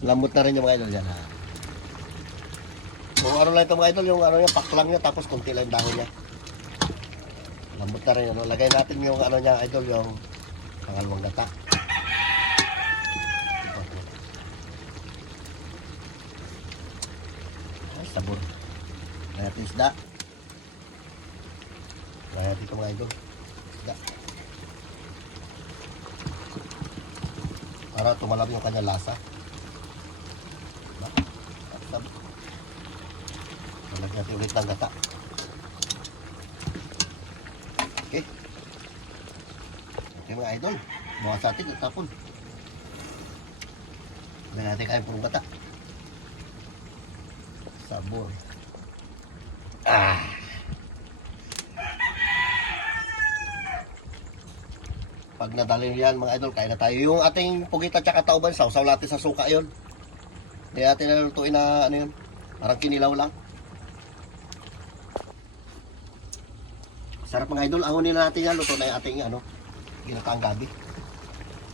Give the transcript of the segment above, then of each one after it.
Lambot na rin yung mga idol yan ha. Kung ano lang ito mga idol, yung ano niya, paklang niya, tapos kunti lang yung dahon niya. Lambot na rin, ano. Lagay natin yung ano niya idol, yung pangalawang gata. Ay, sabor. Lagay natin isda. Lagay natin ito mga idol. Isda. Para tumalab yung kanyang lasa. Diba? Lagyan natin ulit ng gata. Okay. Okay mga idol. Bukas natin at tapon. Lagyan natin kain purong gata. Sabor. Pag nadali yan mga idol, kain na tayo. Yung ating pugita tsaka tauban, sausaw natin sa suka yun. Hindi natin nalutuin na ano yun. Parang kinilaw lang. Sarap mga idol. Ahonin na natin yan. Luto na yung ating ano, ginataang gabi.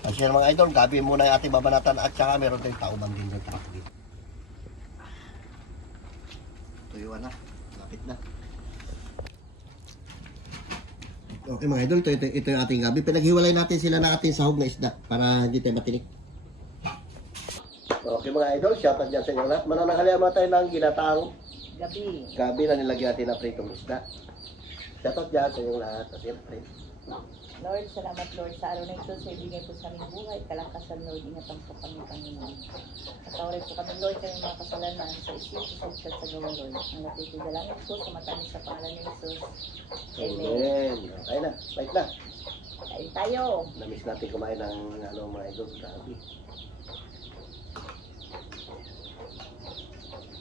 Kasi yan mga idol, gabi muna yung ating babanatan at saka meron tayong tauban din yung takbi. Tuyuan na. Lapit na. Okay mga idol, ito yung ating gabi. Pinaghiwalay natin sila ng ating sahog na isda para hindi tayo matinik. Okay mga idol, shoutout dyan sa inyo lahat. Manananghalian mo tayo ng ginataang gabi na nilagyan natin ng pritong isda. Shoutout dyan sa inyo lahat. At siyempre, Lord, salamat Lord sa araw na ito sa ibigay po sa aming buhay. Kalakasan Lord, ingatan po kami Panginoon. Patawarin po kami Lord kami mga kasalanan sa isip, sa ugat sa gawa Lord. Ang natitidalangin po sa matamis sa pangalan ni Jesus. Amen. amen. Okay na, bait na. Kain tayo. Namiss natin kumain ng ano, mga idol sa gabi.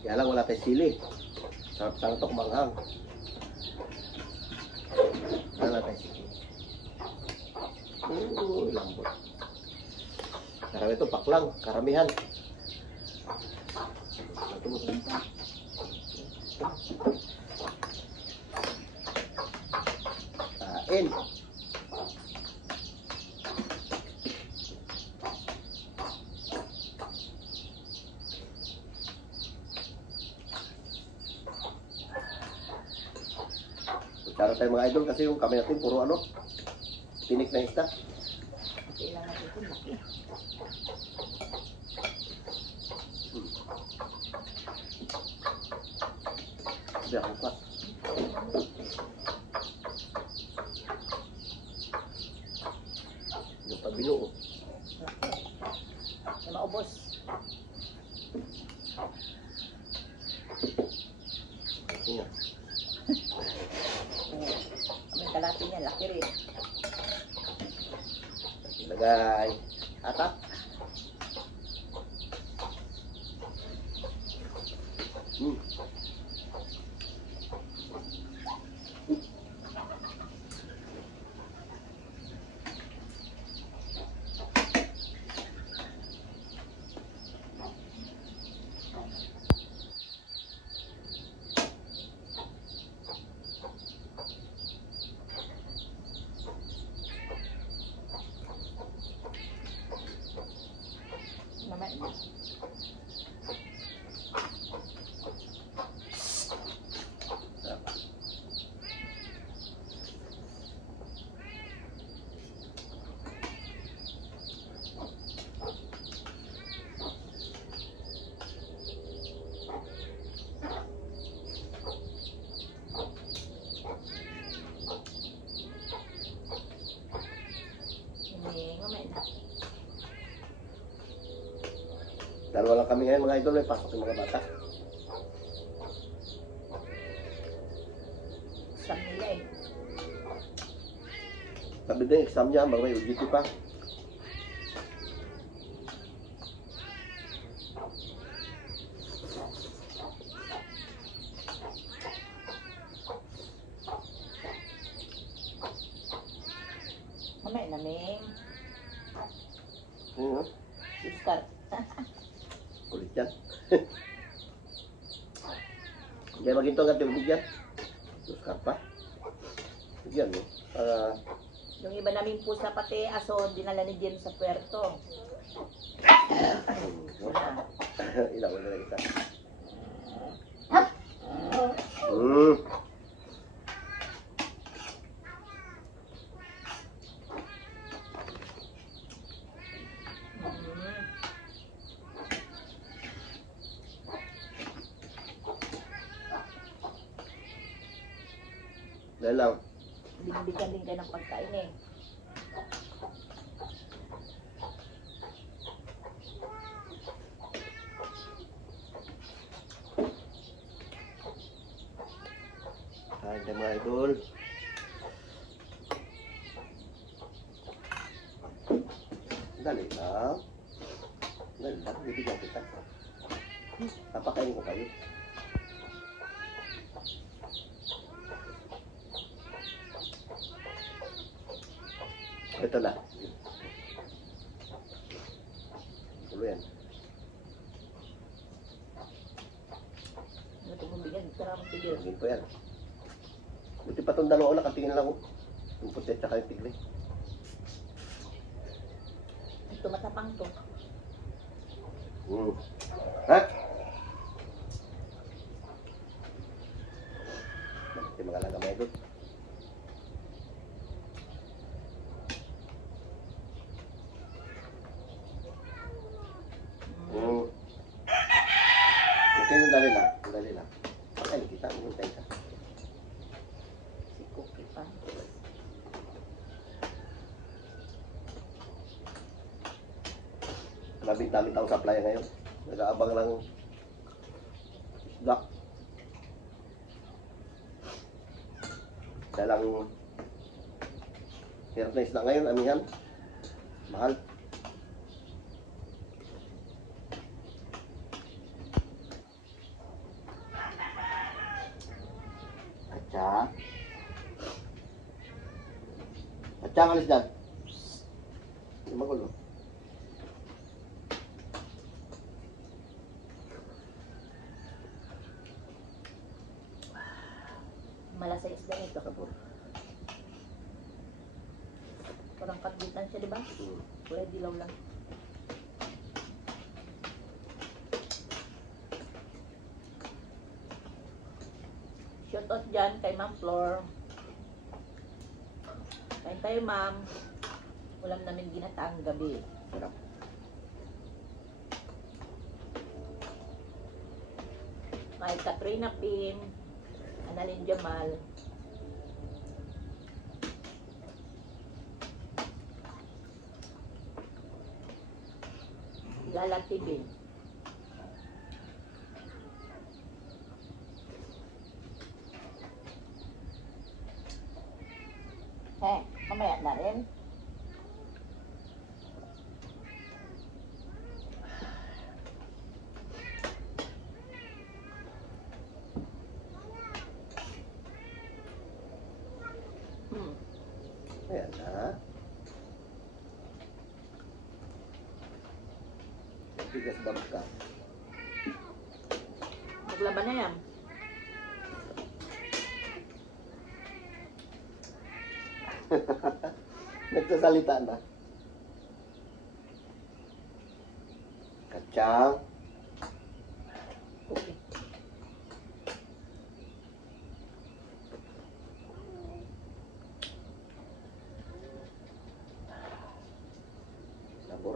Kaya lang wala tayong sili. Sarap-sarap ito kumanghang. Wala tayong sili. Lambot. Karami ito, paklang. Karamihan. Kain. Kutsara tayo mga idol kasi yung kami natin puro ano, tinik na isda. Kailangan natin ito laki. Hindi ako pa. Yung pabinuo. Na maubos. Tingnan. Kaming kalati niya, laki rin. Ilagay. Atak. Mamaya. Mamaya na. Dalawa lang kami ngayon mga idol, may pasok yung mga bata. Exam nila eh. Sabi din, exam niya, may UGT pa. Mamaya na, Ming. Start. Kulit yan. Hindi maginto ang ating bigyan. Luskar pa. Bigyan mo. Yung iba namin po sa pati aso, dinala ni Jen sa puerto. Wala. Ilawin na lang isa. Hmm. Dahil lang. Binibigyan din kayo ng pagkain eh. Kain tayo mga idol. Dali lang. Dali lang, bibigyan kita. Papakain ko kayo. Ito na. Tulo yan. Ano ito bumigyan? Tara magbigyan. Tingin ko yan. Buti pa itong dalawa nakatingin lang ako. Yung puti at saka yung tigli. Ito matapang to. Ha? Bakit yung mga lagamay doon? Okay, dali lang. Dali lang. Pakain kita. Hintay ka. Si Cookie pa. Labing-dami taong supply ngayon. Nag-aabang lang isda. Dahil lang hirap na isda ngayon, amihan. Mahal. Atsa. Atsa ang alis dyan. Hindi magulo. Malasa isda nito. Sabor. Parang katbitan siya, di ba? Kulay dilaw lang. Shout out dyan kay Ma'am Flor. Kain tayo, Ma'am. Ulam namin ginataang gabi. Sarap. Kay Katrina Pim, Annalyn Jamal, Lala TV. Mamaya na rin. Ayan na. Bigas bangka. Maglaban na yan. Nagsasalita na. Kacang. Okay. Sabor.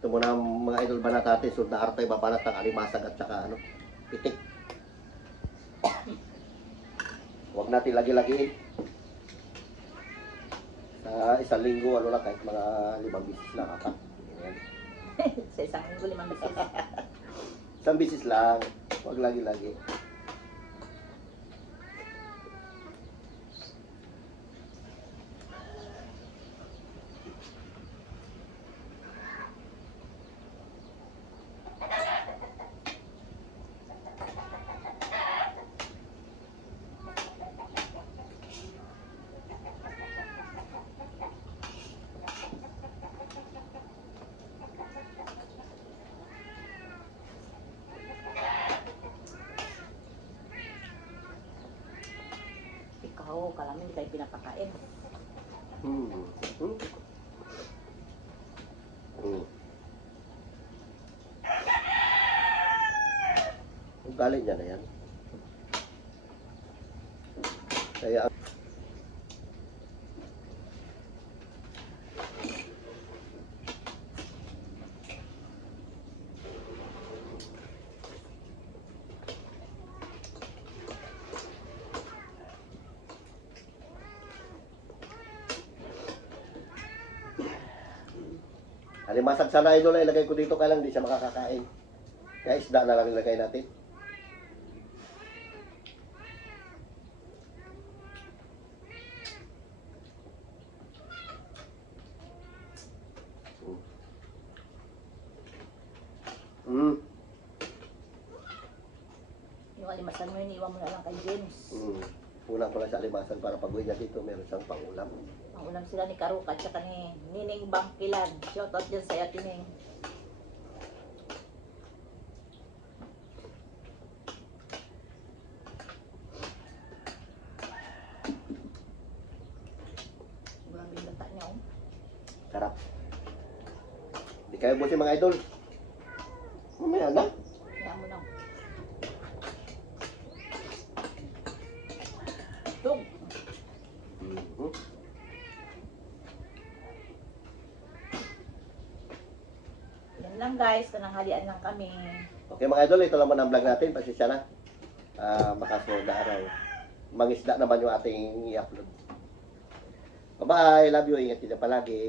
Ito muna ang mga idol banat natin. Sud na artay babanat ng alimasag at saka ano, pitik. Huwag natin lagi-lagiin. Sa isang linggo, ano lang, kahit mga 5 bisis lang ata. Ayan. Sa isang linggo, 5 beses. Isang bisis lang. Huwag lagi-lagi. Ikaw, kalamin, hindi tayo pinapakain. Ugali niya na yan. Kaya, alimasag sana idol ay ilagay ko dito kaya lang di siya makakakain. Kaya isda na lang ilagay natin. Mm. Yung alimasan mo yun, iwan mo na lang kay James. Kulang ko lang sa alimasag para pag-uwi niya dito meron siyang pang-ulam. Ang ulam sila ni Karuka at saka ni Nining Bangkilan. Shoutout dyan sa Tining. Grabe yung lata niya, oh. Sarap. Di kayo buti mga idol. Mamaya na. Kaya mo na. Tug. Mhm. Yan lang guys, tananghalian lang kami. Okay mga idol, ito lang muna ang vlog natin. Pasensya na. Makasunod na araw. Mangisda naman yung ating i-upload. Bye-bye. Love you. Ingat kita palagi.